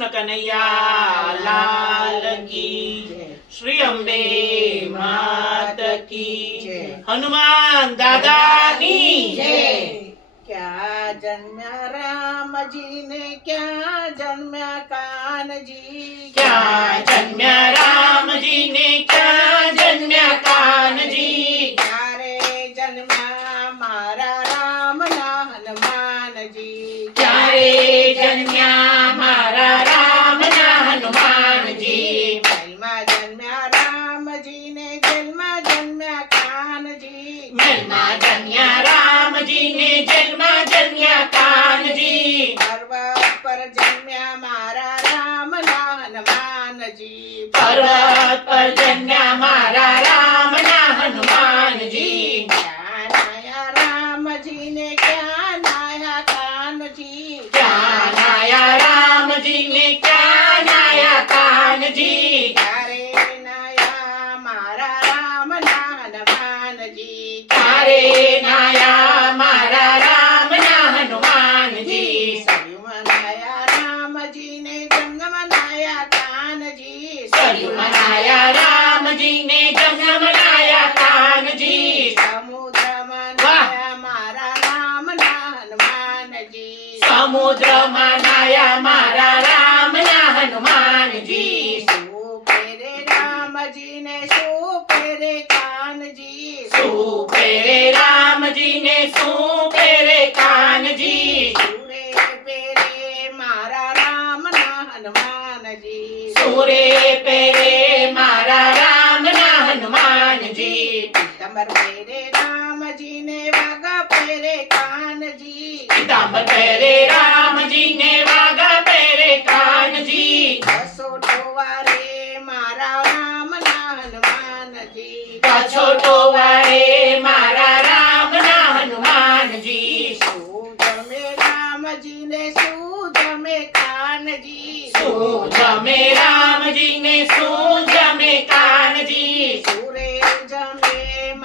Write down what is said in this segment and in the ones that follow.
કૃષ્ણ કનૈયા લાલ કી, શ્રી અંબે માત કી, હનુમાન દાદાની જય। क्या जन्म्या राम जी ने, क्या जन्म्या कानजी, क्या जन्म्या रामજી ને, ક્યાં જન્મ્યા કાનજી, क्यारे जन्म्या मारा राम ना हनुमानजी, ક્યારે જન્મ્યા મારા રામના હનુમાનજી, जन्मा जन्म्या रामजी ने, जन्मा जन्म्या कानजी, મહેલમાં જન્મ્યા રામજી ને, જન્મા જન્મ્યા કાનજી, पर्वत पर जन्म्या मारा राम ना हनुमानजी, પર્વત પર જન્મ્યા મારા રામના હનુમાનજી, क्या नाया रामजी ने, क्या नाया कानजी, ક્યાં નાયા રામજી ને, ક્યાં નાયા કાનજી, ક્યારે નાયા મારા રામ ના હનુમાનજી, ક્યારે નાયા મારા રામના હનુમાનજી, સરયુમાં નાયા રામજી ને, જંગમાં નાયા કાનજી, સરયુમાં નાયા રામજી ને, જમનામાં નાયા કાનજી, સમુદ્રમાં વાહ! નાયા મારા રામ ના હનુમાનજી, સમુદ્રમાં નાયા મારા રામના હનુમાનજી, શું પહેરે રામજી ને, શું પહેરે કાનજી, શું પહેરે રામજી ને, શું પહેરે કાનજી, સુરે પહેરે મારા રામ ના હનુમાનજી, સૂરે પહેરે મારા રામના હનુમાનજી, પીતાંબર પહેરે રામજી ને, વાઘા પહેરે કાનજી, પીતાંબર પહેરે રામજી ને, વાઘા પહેરે કાનજી, કસોટો વારે મારા રામ ના હનુમાનજી, કછોટો વાળે મારા રામના હનુમાનજી, શું જમે રામજી ને, શું જમે કાનજી, શું જમે રામજી ને, શું જમે કાનજી, સુરે જમે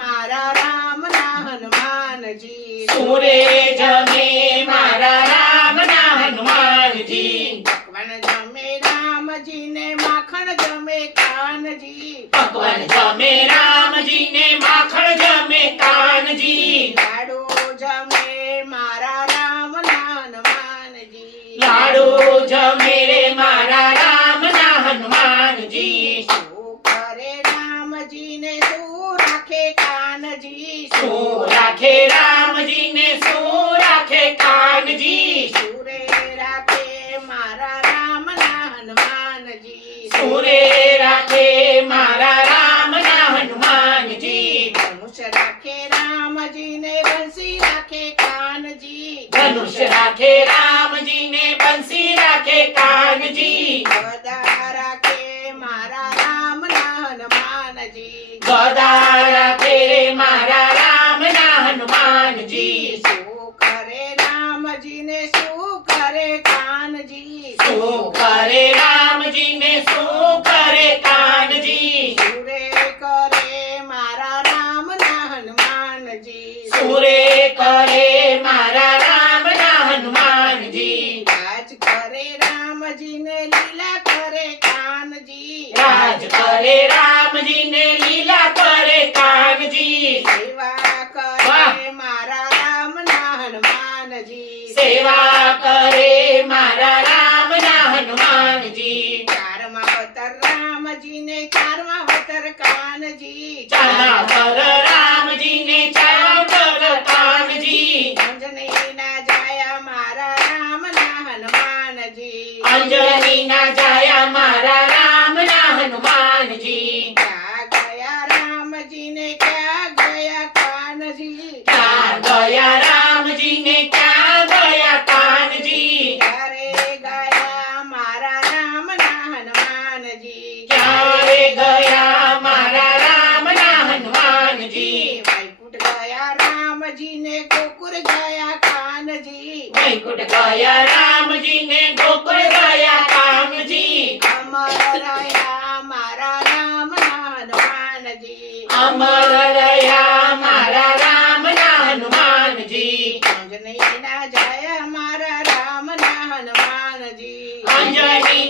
મારા રામ ના હનુમાનજી, સૂરે જમે મારા રામના હનુમાનજી, પકવાન જમે રામજી ને, માખણ જમે કાનજી, ભગવાન જમે રામજી ને, માખણ જમે કાનજી, લાડુ જમે મારા રામ ના હનુમાનજી, લાડુ જમે રે મારા રામના હનુમાનજી, શું કરે રામજી ને, શું રાખે કાનજી, શું રાખે રામજી ને, શું રાખે કાનજી, સુરે રાખે મારા રામ ના હનુમાનજી, સૂરે રાખે મારા રામના હનુમાનજી, ધનુષ રાખે રામજી ને, બંસી રાખે કાનજી, ધનુષ રાખે રામજી ને, બંસી રાખે કાનજી, ગદા રાખે મારા રામ ના હનુમાનજી, ગદા રાખે રે મારા રામના હનુમાનજી, શું કરે રામજી ને, શું કરે કાનજી, શું કરે રામજી ને, શું કરે કાનજી, સુરે કરે મારા રામ ના હનુમાનજી, સૂરે કરે મારા રામના હનુમાનજી, રાજ કરે રામજી ને, લીલા કરે કાનજી, રાજ કરે રામજી ને, લીલા કરે કાનજી, સેવા કરે મારા રામ ના હનુમાનજી, સેવા કરે મારા રામના હનુમાનજી, ચારમાં વતર રામજી ને, ચારમાં વતર કાનજી, ચાલા પર રામજી ને, ચાલા પર કાનજી, અંજની ના જાયા મારા રામ ના હનુમાનજી, અંજની ના જાયા મારા રામના હનુમાનજી, ક્યાં ગયા રામજી ને, ક્યાં ગયા કાનજી, ક્યાં ગયા રામજી ને, ક્યાં ગયા કાનજી, ક્યારે ગયા મારા રામ ના હનુમાનજી, ક્યારે ગયા મારા રામના હનુમાનજી, વૈકુંઠ ગયા રામજી ને, ગોકુળ ગયા કાનજી, વૈકુંઠ ગયા રામજી ને, ગોકુળ ગયા કાનજી, અમર રહ્યા મારા રામ ના હનુમાનજી, અમર રહ્યા મારા રામના હનુમાનજી, અંજની ના જાયા મારા રામ ના હનુમાનજી, અંજની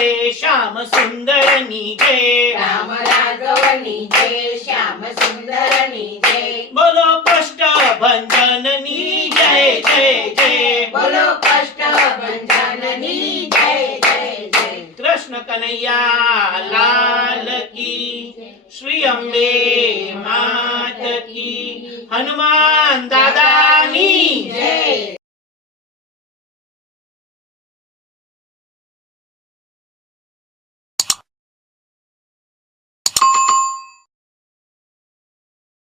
શ્યામ સુંદરની જય રામ રાઘવની જય શ્યામ સુંદરની જય બોલો કષ્ટભંજનની જય જય જય બોલો કષ્ટભંજનની જય જય જય કૃષ્ણ કનૈયા લાલ કી શ્રી અંબે માત કી હનુમાન દાદા